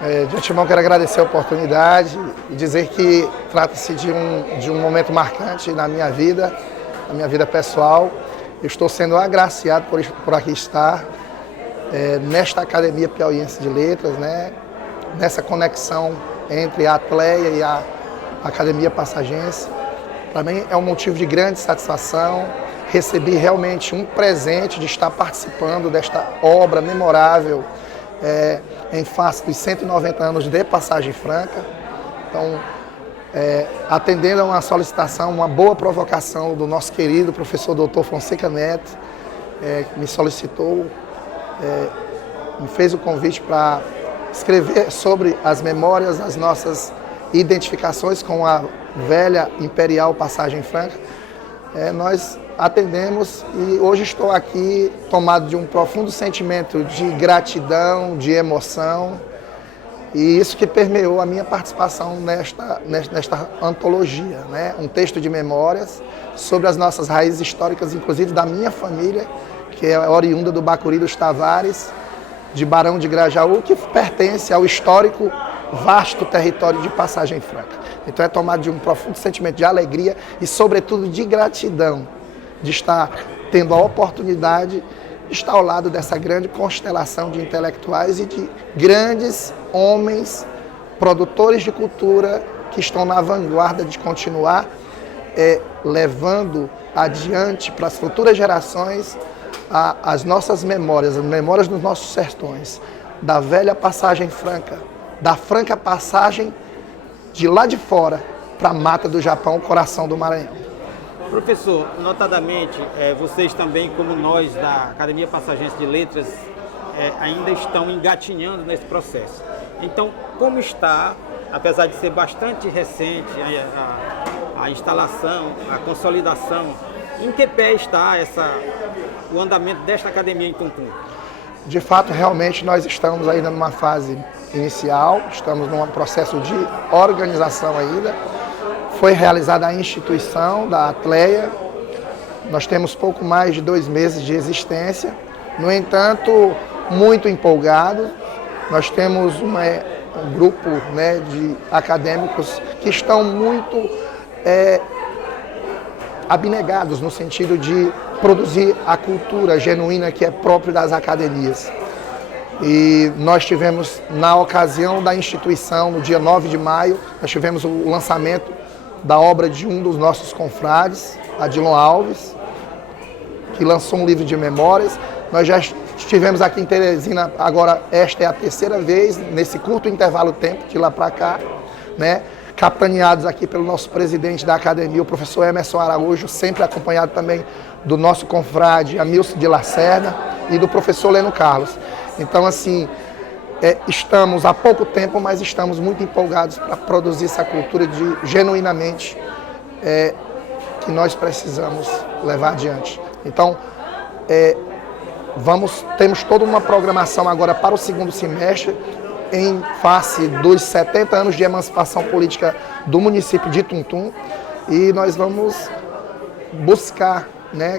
De antemão quero agradecer a oportunidade e dizer que trata-se de um momento marcante na minha vida pessoal. Eu estou sendo agraciado por aqui estar nesta Academia Piauiense de Letras, né? Nessa conexão entre a Atleia e a Academia Passagense. Para mim é um motivo de grande satisfação. Recebi realmente um presente de estar participando desta obra memorável em face dos 190 anos de Passagem Franca. Então, atendendo a uma solicitação, uma boa provocação do nosso querido professor Dr. Fonseca Neto, que me solicitou, me fez o convite para escrever sobre as memórias, as nossas identificações com a velha Imperial Passagem Franca. Nós atendemos e hoje estou aqui tomado de um profundo sentimento de gratidão, de emoção, e isso que permeou a minha participação nesta antologia, né? Um texto de memórias sobre as nossas raízes históricas, inclusive da minha família, que é oriunda do Bacuri dos Tavares, de Barão de Grajaú, que pertence ao histórico vasto território de Passagem Franca. Então é tomado de um profundo sentimento de alegria e, sobretudo, de gratidão de estar tendo a oportunidade de estar ao lado dessa grande constelação de intelectuais e de grandes homens, produtores de cultura, que estão na vanguarda de continuar levando adiante para as futuras gerações as nossas memórias, as memórias dos nossos sertões, da velha Passagem Franca, da franca passagem de lá de fora para a mata do Japão, o coração do Maranhão. Professor, notadamente, vocês também, como nós da Academia Passagense de Letras, ainda estão engatinhando nesse processo. Então, como está, apesar de ser bastante recente a instalação, a consolidação, em que pé está o andamento desta academia em Tuntum? De fato, realmente, nós estamos ainda numa fase inicial, estamos num processo de organização ainda. Foi realizada a instituição da Atleia, nós temos pouco mais de 2 meses de existência, no entanto, muito empolgado. Nós temos um grupo, né, de acadêmicos que estão muito abnegados no sentido de produzir a cultura genuína que é própria das academias. E nós tivemos, na ocasião da instituição, no dia 9 de maio, nós tivemos o lançamento da obra de um dos nossos confrades, Adilon Alves, que lançou um livro de memórias. Nós já estivemos aqui em Teresina, agora esta é a 3ª vez, nesse curto intervalo de tempo, de lá para cá, né? Capitaneados aqui pelo nosso presidente da academia, o professor Emerson Araújo, sempre acompanhado também do nosso confrade Amilson de Lacerda e do professor Leno Carlos. Então, assim, estamos há pouco tempo, mas estamos muito empolgados para produzir essa cultura genuinamente que nós precisamos levar adiante. Então, temos toda uma programação agora para o 2º semestre, em face dos 70 anos de emancipação política do município de Tuntum, e nós vamos buscar, né,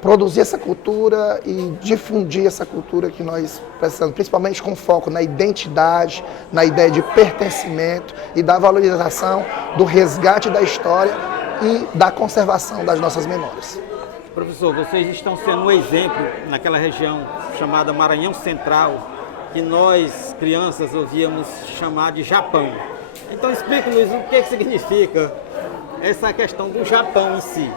produzir essa cultura e difundir essa cultura que nós precisamos, principalmente com foco na identidade, na ideia de pertencimento e da valorização, do resgate da história e da conservação das nossas memórias. Professor, vocês estão sendo um exemplo naquela região chamada Maranhão Central, que nós, crianças, ouvíamos chamar de Japão. Então explique-nos o que significa essa questão do Japão em si,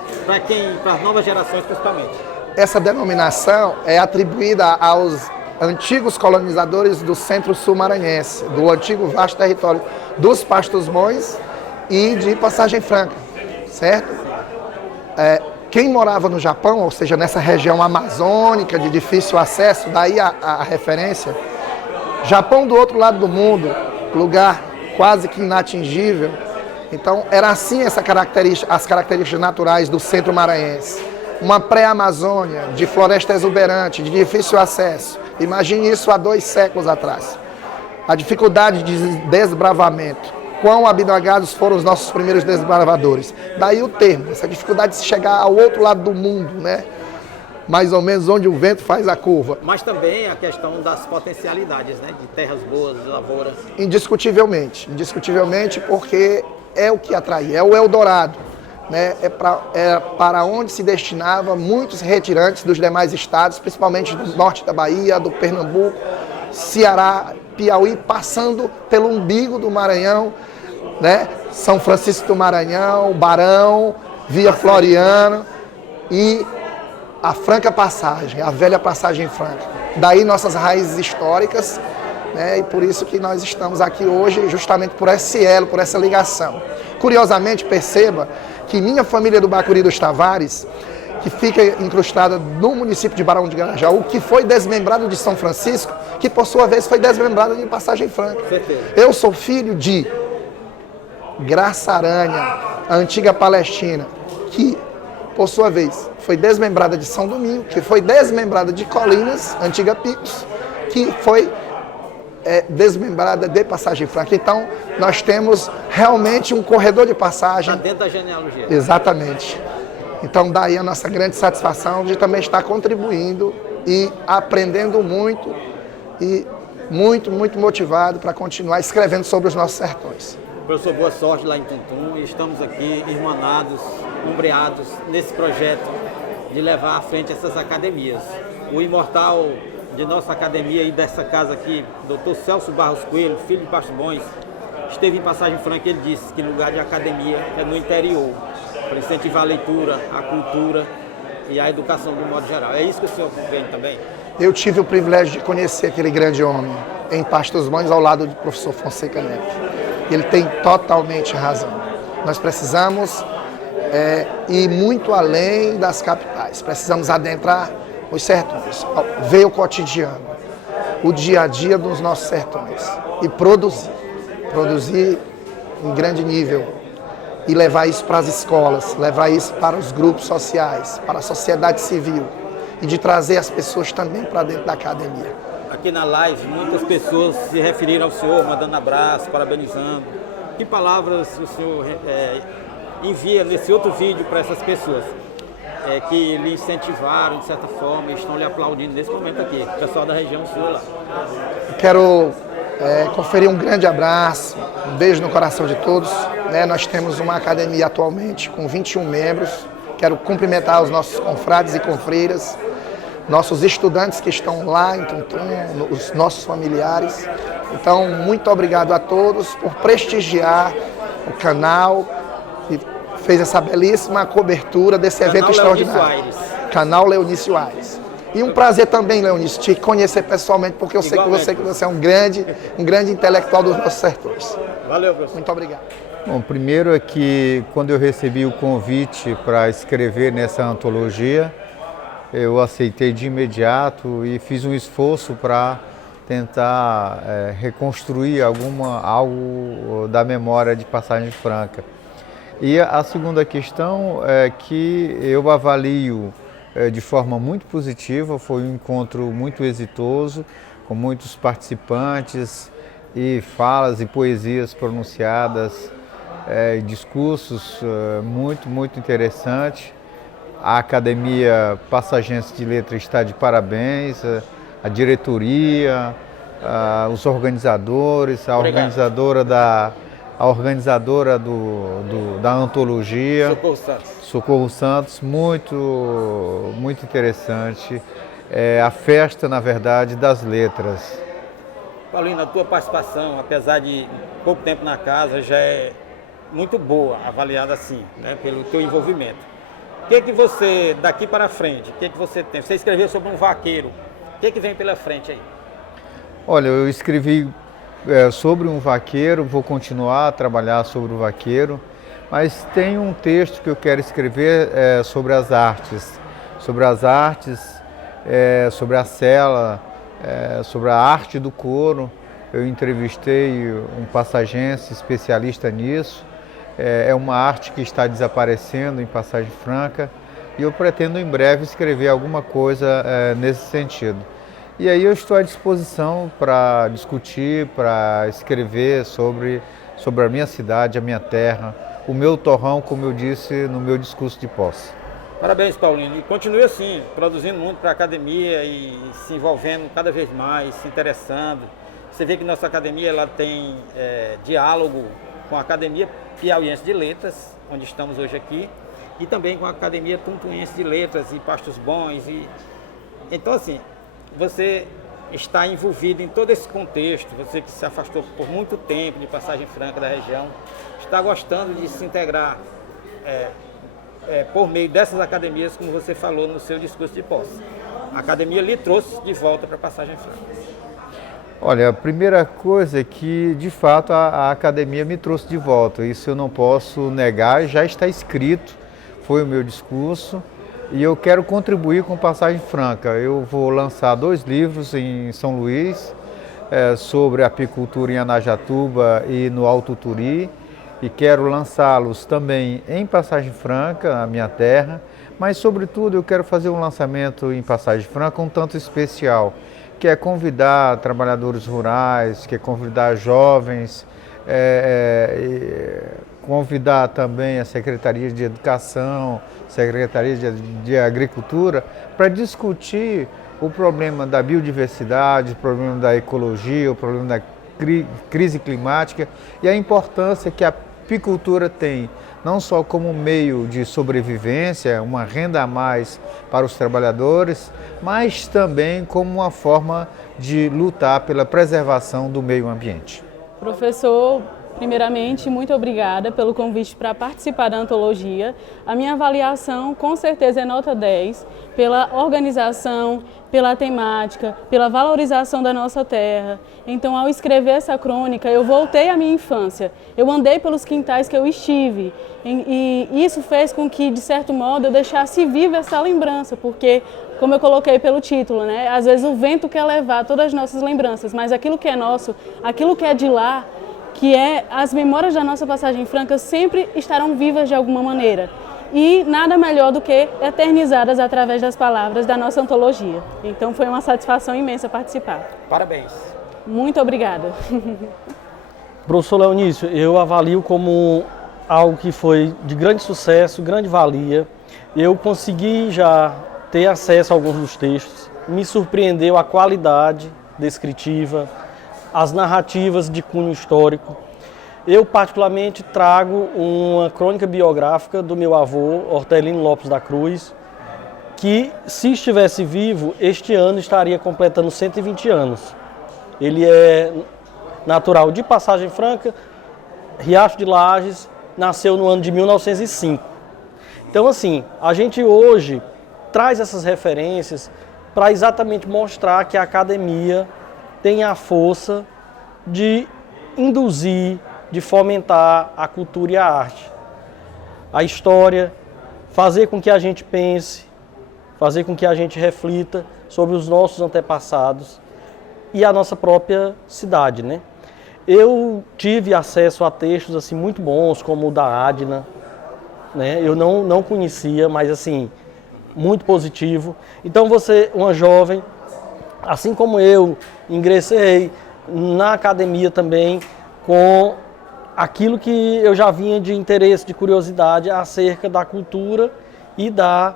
para as novas gerações principalmente. Essa denominação é atribuída aos antigos colonizadores do centro-sul maranhense, do antigo vasto território dos Pastos Bons e de Passagem Franca, certo? Quem morava no Japão, ou seja, nessa região amazônica de difícil acesso, daí a referência, Japão do outro lado do mundo, lugar quase que inatingível. Então, era assim as características naturais do centro maranhense. Uma pré-Amazônia de floresta exuberante, de difícil acesso. Imagine isso há 2 séculos atrás. A dificuldade de desbravamento. Quão abnegados foram os nossos primeiros desbravadores. Daí o termo, essa dificuldade de se chegar ao outro lado do mundo, né? mais ou menos onde o vento faz a curva. Mas também a questão das potencialidades, né? De terras boas, de lavoura. Indiscutivelmente, porque é o que atrai, é o Eldorado. Né? É para onde se destinava muitos retirantes dos demais estados, principalmente do norte da Bahia, do Pernambuco, Ceará, Piauí, passando pelo umbigo do Maranhão, né? São Francisco do Maranhão, Barão, Via Floriano e a Franca Passagem, a velha Passagem Franca. Daí nossas raízes históricas, né? E por isso que nós estamos aqui hoje, justamente por esse elo, por essa ligação. Curiosamente, perceba que minha família do Bacuri dos Tavares, que fica incrustada no município de Barão de Grajaú, que foi desmembrado de São Francisco, que por sua vez foi desmembrado de Passagem Franca. Eu sou filho de Graça Aranha, a antiga Palestina, que por sua vez foi desmembrada de São Domingo, que foi desmembrada de Colinas, antiga Picos, que foi desmembrada de Passagem Franca. Então, nós temos realmente um corredor de passagem. Está dentro da genealogia. Exatamente. Então, daí a nossa grande satisfação de também estar contribuindo e aprendendo muito e muito motivado para continuar escrevendo sobre os nossos sertões. Professor, boa sorte lá em Tuntum. Estamos aqui irmanados, ombreados nesse projeto de levar à frente essas academias. O imortal de nossa academia e dessa casa aqui, Dr. Celso Barros Coelho, filho de Bastões, esteve em Passagem Franca e ele disse que lugar de academia é no interior, para incentivar a leitura, a cultura e a educação de um modo geral. É isso que o senhor compreende também? Eu tive o privilégio de conhecer aquele grande homem em Pasto dos Mães, ao lado do professor Fonseca Neto. Ele tem totalmente razão. Nós precisamos ir muito além das capitais, precisamos adentrar os sertões, ver o cotidiano, o dia a dia dos nossos sertões e produzir em grande nível e levar isso para as escolas, levar isso para os grupos sociais, para a sociedade civil e de trazer as pessoas também para dentro da academia. Aqui na live, muitas pessoas se referiram ao senhor, mandando abraço, parabenizando. Que palavras o senhor envia nesse outro vídeo para essas pessoas? Que lhe incentivaram, de certa forma, e estão lhe aplaudindo nesse momento aqui, o pessoal da região sul lá. Quero conferir um grande abraço, um beijo no coração de todos. Nós temos uma academia atualmente com 21 membros. Quero cumprimentar os nossos confrades e confreiras, nossos estudantes que estão lá em Tuntum, os nossos familiares. Então, muito obrigado a todos por prestigiar o canal que fez essa belíssima cobertura desse evento extraordinário. Canal Leonício Aires. E um prazer também, Leonício, te conhecer pessoalmente, porque eu sei que você é um grande intelectual dos nossos sertões. Valeu, professor. Muito obrigado. Bom, primeiro é que quando eu recebi o convite para escrever nessa antologia, eu aceitei de imediato e fiz um esforço para tentar reconstruir algo da memória de Passagem Franca. E a segunda questão é que eu avalio de forma muito positiva, foi um encontro muito exitoso, com muitos participantes e falas e poesias pronunciadas, discursos muito interessantes. A Academia Passagense de Letras está de parabéns, a diretoria, os organizadores, a organizadora da antologia, Socorro Santos, muito interessante. A festa, na verdade, das letras. Paulinho, a tua participação, apesar de pouco tempo na casa, já é muito boa, avaliada assim, né, pelo teu envolvimento. O que você, daqui para frente, o que você tem? Você escreveu sobre um vaqueiro, o que vem pela frente aí? Olha, eu escrevi sobre um vaqueiro, vou continuar a trabalhar sobre o vaqueiro, mas tem um texto que eu quero escrever sobre as artes, sobre a cela, sobre a arte do couro. Eu entrevistei um passagense especialista nisso. É uma arte que está desaparecendo em Passagem Franca e eu pretendo em breve escrever alguma coisa nesse sentido. E aí eu estou à disposição para discutir, para escrever sobre a minha cidade, a minha terra, o meu torrão, como eu disse no meu discurso de posse. Parabéns, Paulino. E continue assim, produzindo muito para a academia e se envolvendo cada vez mais, se interessando. Você vê que nossa academia ela tem diálogo com a Academia Piauiense de Letras, onde estamos hoje aqui, e também com a Academia Tuntuense de Letras e Pastos Bons. Então, assim, você está envolvido em todo esse contexto, você que se afastou por muito tempo de Passagem Franca da região, está gostando de se integrar por meio dessas academias, como você falou no seu discurso de posse. A academia lhe trouxe de volta para Passagem Franca. Olha, a primeira coisa é que, de fato, a academia me trouxe de volta. Isso eu não posso negar, já está escrito, foi o meu discurso. E eu quero contribuir com Passagem Franca. Eu vou lançar 2 livros em São Luís, sobre apicultura em Anajatuba e no Alto Turi. E quero lançá-los também em Passagem Franca, na minha terra. Mas, sobretudo, eu quero fazer um lançamento em Passagem Franca um tanto especial, que é convidar trabalhadores rurais, que é convidar jovens, convidar também a Secretaria de Educação, Secretaria de Agricultura, para discutir o problema da biodiversidade, o problema da ecologia, o problema da crise climática e a importância que a apicultura tem, não só como meio de sobrevivência, uma renda a mais para os trabalhadores, mas também como uma forma de lutar pela preservação do meio ambiente. Professor, primeiramente, muito obrigada pelo convite para participar da antologia. A minha avaliação, com certeza, é nota 10, pela organização, pela temática, pela valorização da nossa terra. Então, ao escrever essa crônica, eu voltei à minha infância. Eu andei pelos quintais que eu estive e isso fez com que, de certo modo, eu deixasse viva essa lembrança, porque, como eu coloquei pelo título, né, às vezes o vento quer levar todas as nossas lembranças, mas aquilo que é nosso, aquilo que é de lá, que as memórias da nossa Passagem Franca sempre estarão vivas de alguma maneira. E nada melhor do que eternizadas através das palavras da nossa antologia. Então foi uma satisfação imensa participar. Parabéns. Muito obrigada. Professor Leonício, eu avalio como algo que foi de grande sucesso, grande valia. Eu consegui já ter acesso a alguns dos textos. Me surpreendeu a qualidade descritiva, as narrativas de cunho histórico. Eu, particularmente, trago uma crônica biográfica do meu avô, Hortelino Lopes da Cruz, que, se estivesse vivo, este ano estaria completando 120 anos. Ele é natural de Passagem Franca, Riacho de Lages, nasceu no ano de 1905. Então, assim, a gente hoje traz essas referências para exatamente mostrar que a academia tem a força de induzir, de fomentar a cultura e a arte, a história, fazer com que a gente pense, fazer com que a gente reflita sobre os nossos antepassados e a nossa própria cidade, né? Eu tive acesso a textos assim muito bons, como o da Adna, né? Eu não conhecia, mas assim, muito positivo. Então você, uma jovem, assim como eu, ingressei na academia também com aquilo que eu já vinha de interesse, de curiosidade acerca da cultura e da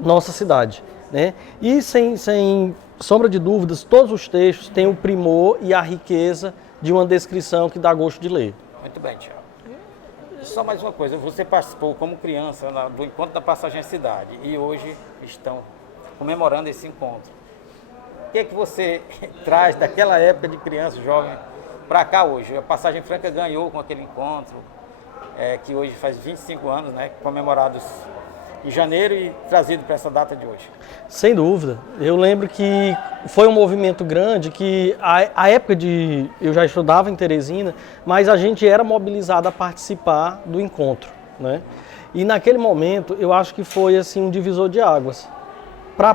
nossa cidade, né? E sem sombra de dúvidas, todos os textos têm o primor e a riqueza de uma descrição que dá gosto de ler. Muito bem, Thiago. Só mais uma coisa, você participou como criança do Encontro da Passagem à Cidade e hoje estão comemorando esse encontro. O que é que você traz daquela época de criança, jovem, para cá hoje? A Passagem Franca ganhou com aquele encontro, que hoje faz 25 anos, né, comemorados em janeiro e trazido para essa data de hoje. Sem dúvida. Eu lembro que foi um movimento grande, que a época eu já estudava em Teresina, mas a gente era mobilizado a participar do encontro, né? E naquele momento eu acho que foi assim um divisor de águas para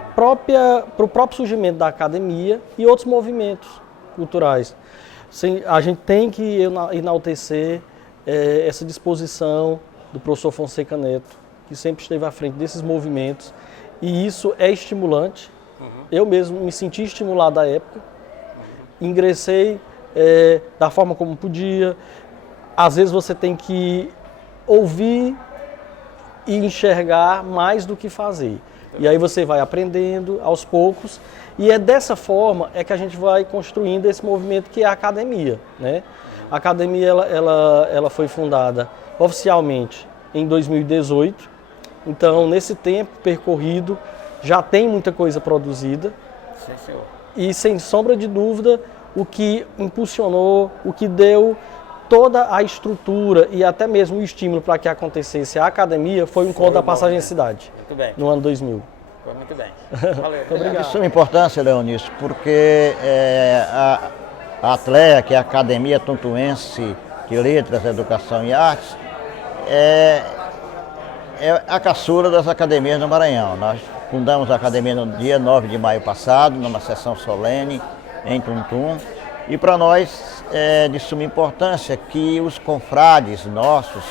o próprio surgimento da academia e outros movimentos culturais. A gente tem que enaltecer essa disposição do professor Fonseca Neto, que sempre esteve à frente desses movimentos, e isso é estimulante. Eu mesmo me senti estimulado à época, ingressei da forma como podia. Às vezes você tem que ouvir e enxergar mais do que fazer. E aí você vai aprendendo aos poucos, e é dessa forma é que a gente vai construindo esse movimento que é a academia, né? A academia ela foi fundada oficialmente em 2018, então nesse tempo percorrido já tem muita coisa produzida. Sim, senhor. E sem sombra de dúvida, o que impulsionou, o que deu toda a estrutura e até mesmo o estímulo para que acontecesse a academia foi o encontro da Passagem Cidade, Muito bem. no ano 2000. Foi muito bem. Valeu. Obrigado. De suma importância, Leonício, porque a ATLEA, que é a Academia Tuntuense de Letras, Educação e Artes, é a caçula das academias no Maranhão. Nós fundamos a academia no dia 9 de maio passado, numa sessão solene em Tuntum, e para nós é de suma importância que os confrades nossos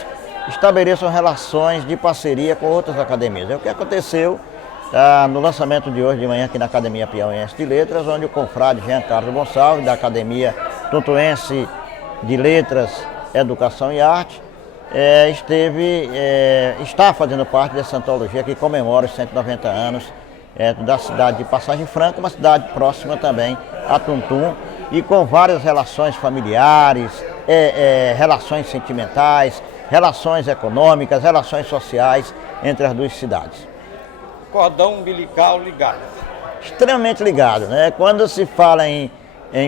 estabeleçam relações de parceria com outras academias. É o que aconteceu no lançamento de hoje de manhã aqui na Academia Piauiense de Letras, onde o confrade Jean Carlos Gonçalves, da Academia Tuntuense de Letras, Educação e Arte, está fazendo parte dessa antologia que comemora os 190 anos da cidade de Passagem Franca, uma cidade próxima também a Tuntum, e com várias relações familiares, relações sentimentais, relações econômicas, relações sociais entre as duas cidades. Cordão umbilical ligado. Extremamente ligado, né? Quando se fala em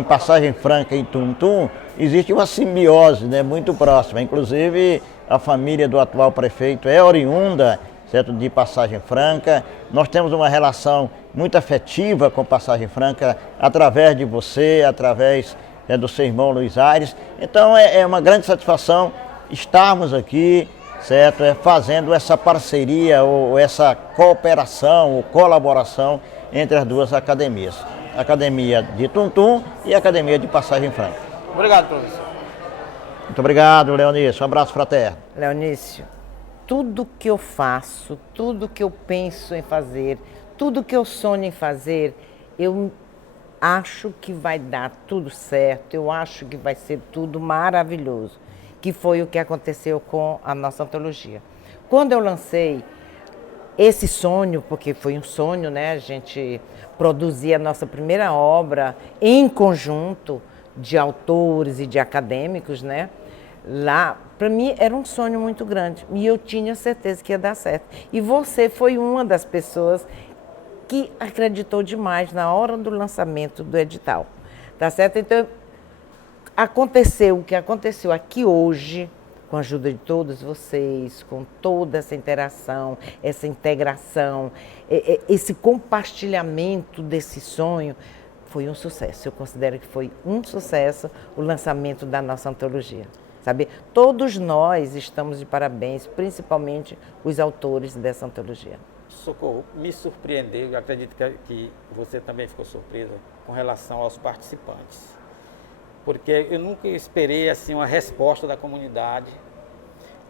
Passagem Franca e Tuntum, existe uma simbiose, né, muito próxima. Inclusive, a família do atual prefeito é oriunda, certo, de Passagem Franca. Nós temos uma relação muito afetiva com Passagem Franca através de você, através do seu irmão Luiz Aires. Então, é uma grande satisfação estarmos aqui, certo, fazendo essa parceria ou essa cooperação ou colaboração entre as duas academias. A Academia de Tuntum e a Academia de Passagem Franca. Obrigado, professor. Muito obrigado, Leonício. Um abraço fraterno. Leonício, tudo que eu faço, tudo que eu penso em fazer, tudo que eu sonho em fazer, eu acho que vai dar tudo certo, eu acho que vai ser tudo maravilhoso, que foi o que aconteceu com a nossa antologia. Quando eu lancei esse sonho, porque foi um sonho, né? A gente produzir a nossa primeira obra em conjunto de autores e de acadêmicos, né? Lá, para mim, era um sonho muito grande e eu tinha certeza que ia dar certo. E você foi uma das pessoas que acreditou demais na hora do lançamento do edital, tá certo? Então, aconteceu o que aconteceu aqui hoje, com a ajuda de todos vocês, com toda essa interação, essa integração, esse compartilhamento desse sonho, foi um sucesso. Eu considero que foi um sucesso o lançamento da nossa antologia. Sabe? Todos nós estamos de parabéns, principalmente os autores dessa antologia. Socorro, me surpreendeu, eu acredito que você também ficou surpresa com relação aos participantes. Porque eu nunca esperei assim, uma resposta da comunidade,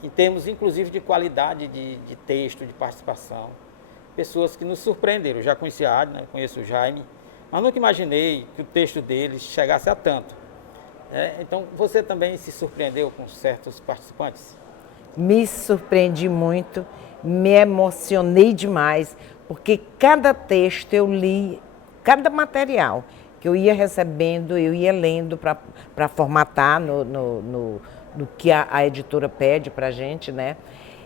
em termos inclusive de qualidade de texto, de participação. Pessoas que nos surpreenderam. Eu já conheci a Adna, conheço o Jaime, mas nunca imaginei que o texto deles chegasse a tanto. Então, você também se surpreendeu com certos participantes? Me surpreendi muito, me emocionei demais, porque cada texto eu li, cada material que eu ia recebendo, eu ia lendo para formatar no que a editora pede para a gente, né?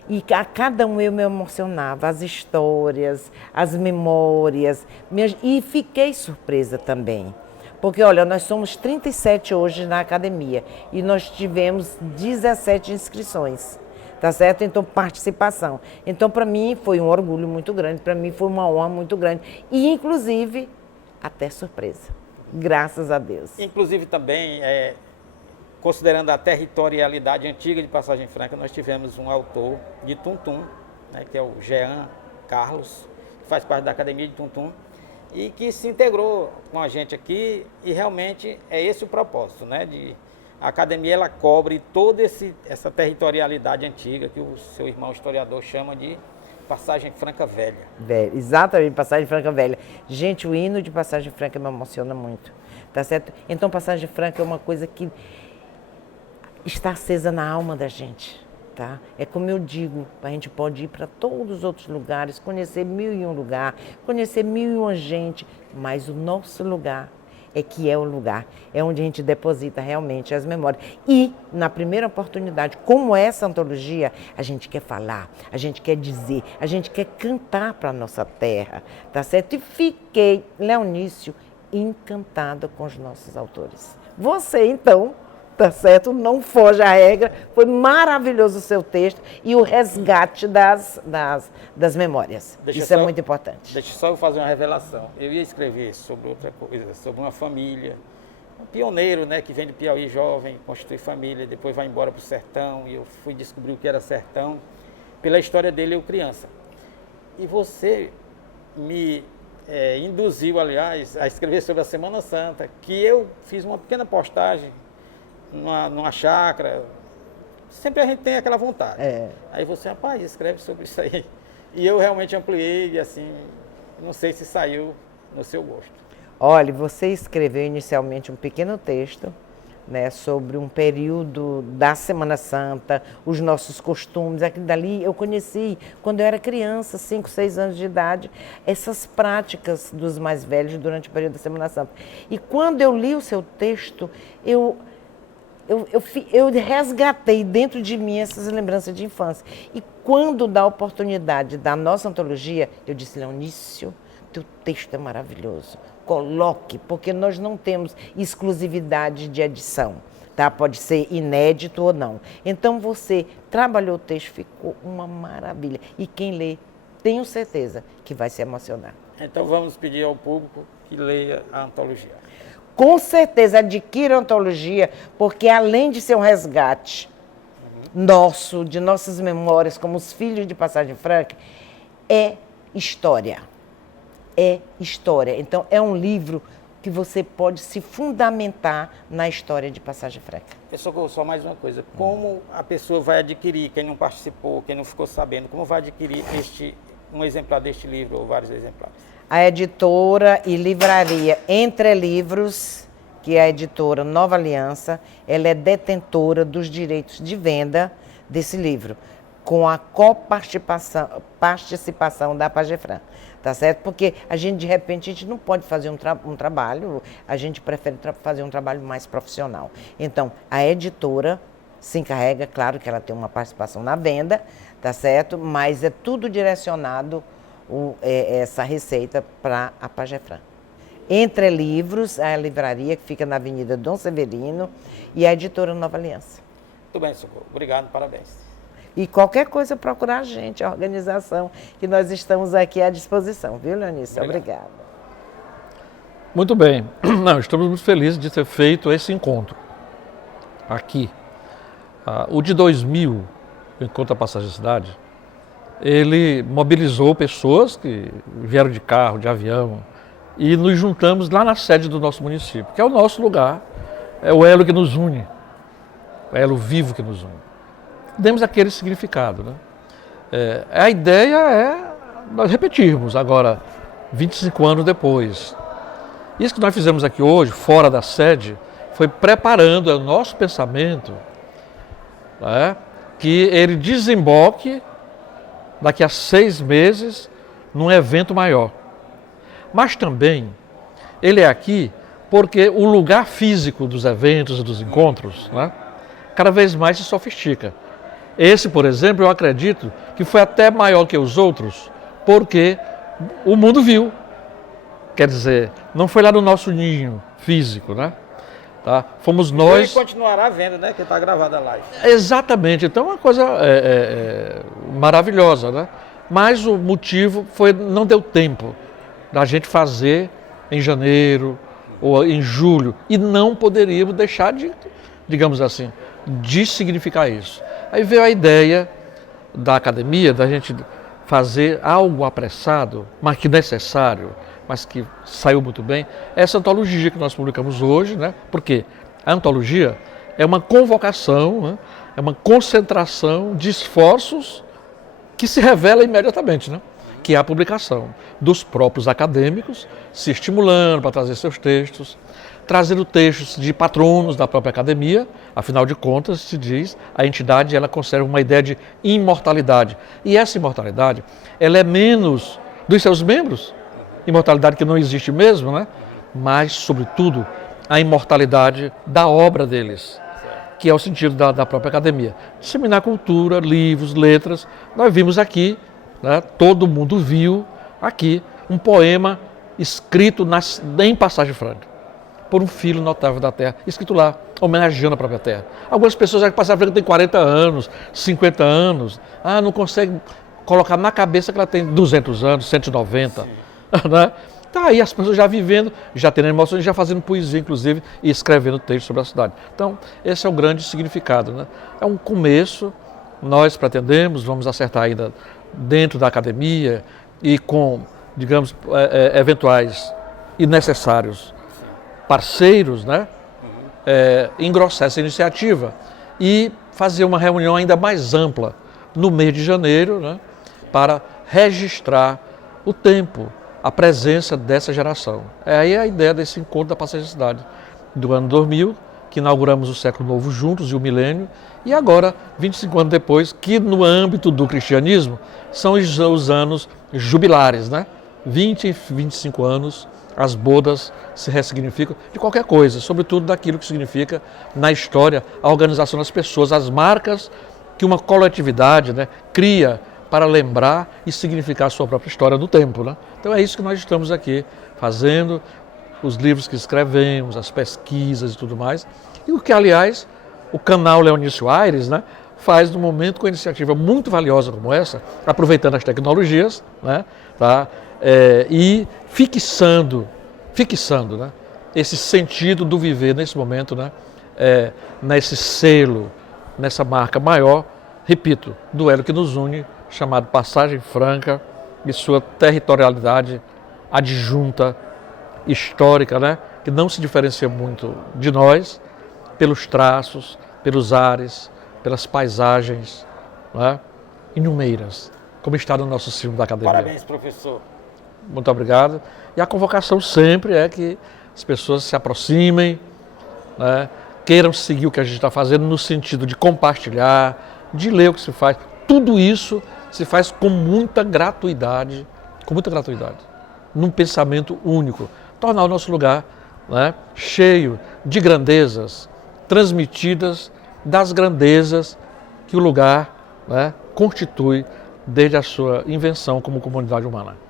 E a cada um eu me emocionava, as histórias, as memórias, e fiquei surpresa também. Porque, olha, nós somos 37 hoje na academia e nós tivemos 17 inscrições, tá certo? Então, participação. Então, para mim, foi um orgulho muito grande, para mim foi uma honra muito grande e, inclusive, até surpresa. Graças a Deus. Inclusive também, considerando a territorialidade antiga de Passagem Franca, nós tivemos um autor de Tuntum, né, que é o Jean Carlos, que faz parte da Academia de Tuntum, e que se integrou com a gente aqui, e realmente é esse o propósito, né? A academia ela cobre toda essa territorialidade antiga que o seu irmão historiador chama de Passagem Franca Velha. Exatamente, Passagem Franca Velha. Gente, o hino de Passagem Franca me emociona muito, tá certo? Então, Passagem Franca é uma coisa que está acesa na alma da gente. Tá? É como eu digo, a gente pode ir para todos os outros lugares, conhecer 1001 lugar, conhecer 1001 gente, mas o nosso lugar é que é o lugar, é onde a gente deposita realmente as memórias. E, na primeira oportunidade, como essa antologia, a gente quer falar, a gente quer dizer, a gente quer cantar para a nossa terra, tá certo? E fiquei, Leonício, encantada com os nossos autores. Você, então, tá certo? Não foge à regra, foi maravilhoso o seu texto e o resgate das memórias. Isso é muito importante. Deixa só eu fazer uma revelação. Eu ia escrever sobre outra coisa, sobre uma família, um pioneiro, né, que vem do Piauí jovem, constitui família, depois vai embora para o sertão, e eu fui descobrir o que era sertão pela história dele, eu criança. E você me induziu, aliás, a escrever sobre a Semana Santa, que eu fiz uma pequena postagem numa chácara. Sempre a gente tem aquela vontade. Aí você, rapaz, escreve sobre isso aí. E eu realmente ampliei e assim, não sei se saiu no seu gosto. Olha, você escreveu inicialmente um pequeno texto, né, sobre um período da Semana Santa, os nossos costumes, aquilo dali eu conheci quando eu era criança, 5, 6 anos de idade, essas práticas dos mais velhos durante o período da Semana Santa. E quando eu li o seu texto, eu resgatei dentro de mim essas lembranças de infância. E quando dá a oportunidade da nossa antologia, eu disse, Leonício, teu texto é maravilhoso, coloque, porque nós não temos exclusividade de edição, tá? Pode ser inédito ou não. Então você trabalhou o texto, ficou uma maravilha. E quem lê, tenho certeza que vai se emocionar. Então vamos pedir ao público que leia a antologia. Com certeza adquira a antologia, porque além de ser um resgate nosso, de nossas memórias, como os filhos de Passagem Franca, é história. É história. Então é um livro que você pode se fundamentar na história de Passagem Franca. Socorro, só mais uma coisa. Como a pessoa vai adquirir, quem não participou, quem não ficou sabendo, como vai adquirir um exemplar deste livro ou vários exemplares? A editora e livraria Entre Livros, que é a editora Nova Aliança, ela é detentora dos direitos de venda desse livro, com a coparticipação da Pagefran, tá certo? Porque a gente, de repente, a gente não pode fazer um trabalho, a gente prefere fazer um trabalho mais profissional. Então, a editora se encarrega, claro que ela tem uma participação na venda, tá certo? Mas é tudo direcionado essa receita para a Pagefran. Entre Livros, a livraria que fica na Avenida Dom Severino, e a editora Nova Aliança. Muito bem, Socorro. Obrigado, parabéns. E qualquer coisa, procurar a gente, a organização, que nós estamos aqui à disposição, viu, Leonício? Obrigada. Muito bem. Não, estamos muito felizes de ter feito esse encontro aqui. O de 2000, o Encontro da Passagem Cidade, ele mobilizou pessoas que vieram de carro, de avião, e nos juntamos lá na sede do nosso município, que é o nosso lugar, é o elo que nos une, o elo vivo que nos une. Demos aquele significado, né? A ideia é nós repetirmos agora, 25 anos depois. Isso que nós fizemos aqui hoje, fora da sede, foi preparando o nosso pensamento, né, que ele desemboque daqui a 6 meses num evento maior. Mas também ele é aqui porque o lugar físico dos eventos e dos encontros, né, cada vez mais se sofistica. Esse, por exemplo, eu acredito que foi até maior que os outros, porque o mundo viu. Quer dizer, não foi lá no nosso ninho físico, né? Tá? Fomos nós... E continuará vendo, né? Que está gravada a live. Exatamente. Então é uma coisa maravilhosa, né? Mas o motivo foi não deu tempo da gente fazer em janeiro ou em julho. E não poderíamos deixar de, digamos assim, de significar isso. Aí veio a ideia da academia, da gente fazer algo apressado, mas que necessário, mas que saiu muito bem, essa antologia que nós publicamos hoje, né? Porque a antologia é uma convocação, né? É uma concentração de esforços que se revela imediatamente, né? Que é a publicação dos próprios acadêmicos, se estimulando para trazer seus textos, trazendo textos de patronos da própria academia. Afinal de contas, se diz, a entidade ela conserva uma ideia de imortalidade. E essa imortalidade, ela é menos dos seus membros, imortalidade que não existe mesmo, né? Mas, sobretudo, a imortalidade da obra deles, que é o sentido da própria academia. Disseminar cultura, livros, letras. Nós vimos aqui, né, todo mundo viu aqui, um poema escrito em Passagem Franca, por um filho notável da terra, escrito lá, homenageando a própria terra. Algumas pessoas já que Passagem Franca tem 40 anos, 50 anos, não consegue colocar na cabeça que ela tem 200 anos, 190. Né? Tá aí as pessoas já vivendo, já tendo emoções, já fazendo poesia, inclusive, e escrevendo textos sobre a cidade. Então, esse é o grande significado. Né? É um começo, nós pretendemos, vamos acertar ainda dentro da academia e com, digamos, eventuais e necessários parceiros, né? Engrossar essa iniciativa e fazer uma reunião ainda mais ampla no mês de janeiro, né? Para registrar o tempo, a presença dessa geração. É aí a ideia desse encontro da Passagem da Cidade do ano 2000, que inauguramos o século novo juntos e o milênio, e agora, 25 anos depois, que no âmbito do cristianismo são os anos jubilares, né? 20 e 25 anos, as bodas se ressignificam de qualquer coisa, sobretudo daquilo que significa na história a organização das pessoas, as marcas que uma coletividade, né, cria para lembrar e significar a sua própria história no tempo. Né? Então é isso que nós estamos aqui fazendo, os livros que escrevemos, as pesquisas e tudo mais, e o que, aliás, o canal Leonício Aires, né, faz no momento com uma iniciativa muito valiosa como essa, aproveitando as tecnologias, né, tá, e fixando, né, esse sentido do viver nesse momento, né, nesse selo, nessa marca maior, repito, do elo que nos une, chamado Passagem Franca, e sua territorialidade adjunta, histórica, né, que não se diferencia muito de nós, pelos traços, pelos ares, pelas paisagens, né, inúmeras, como está no nosso símbolo da academia. Parabéns, professor. Muito obrigado. E a convocação sempre é que as pessoas se aproximem, né, queiram seguir o que a gente está fazendo no sentido de compartilhar, de ler o que se faz. Tudo isso se faz com muita gratuidade, num pensamento único. Tornar o nosso lugar, né, cheio de grandezas, transmitidas das grandezas que o lugar, né, constitui desde a sua invenção como comunidade humana.